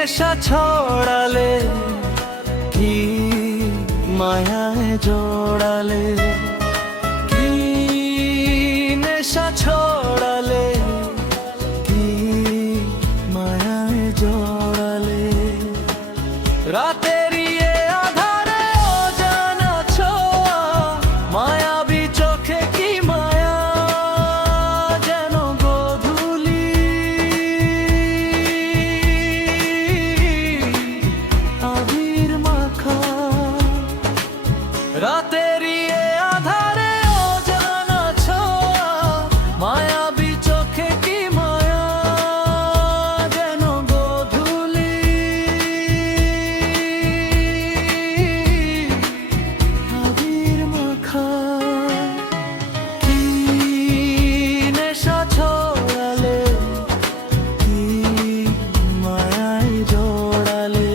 নেশা ছড়ালে, কি মায়ায় জড়ালে, কি নেশা ছড়ালে, কি মায়ায় জড়ালে। রাতের আধারে অজানা ছোঁয়া, মায়াবী চোখে কি মায়া, যেন গোধূলি আবির মাখা। রাতের আধারে অজানা ছোঁয়া, মায়াবী চোখে কি মায়া, যেন গোধূলি আবির মাখা। কি নেশা ছড়ালে, কি মায়ায় জড়ালে,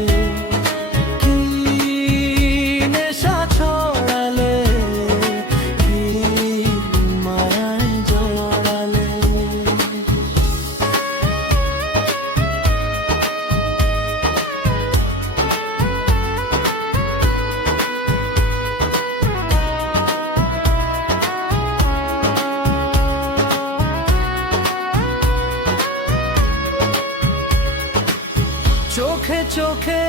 কি নেশা ছড়ালে, কি মায়ায় জড়ালে। চোখে চোখে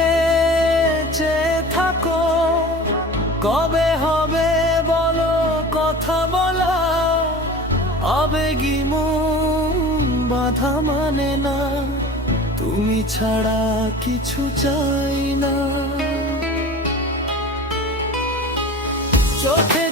চেয়ে থাকো, কবে হবে বলো কথা বলা। আবেগী মন বাধা মানে না, তুমি ছাড়া কিছু চাই না। চোখে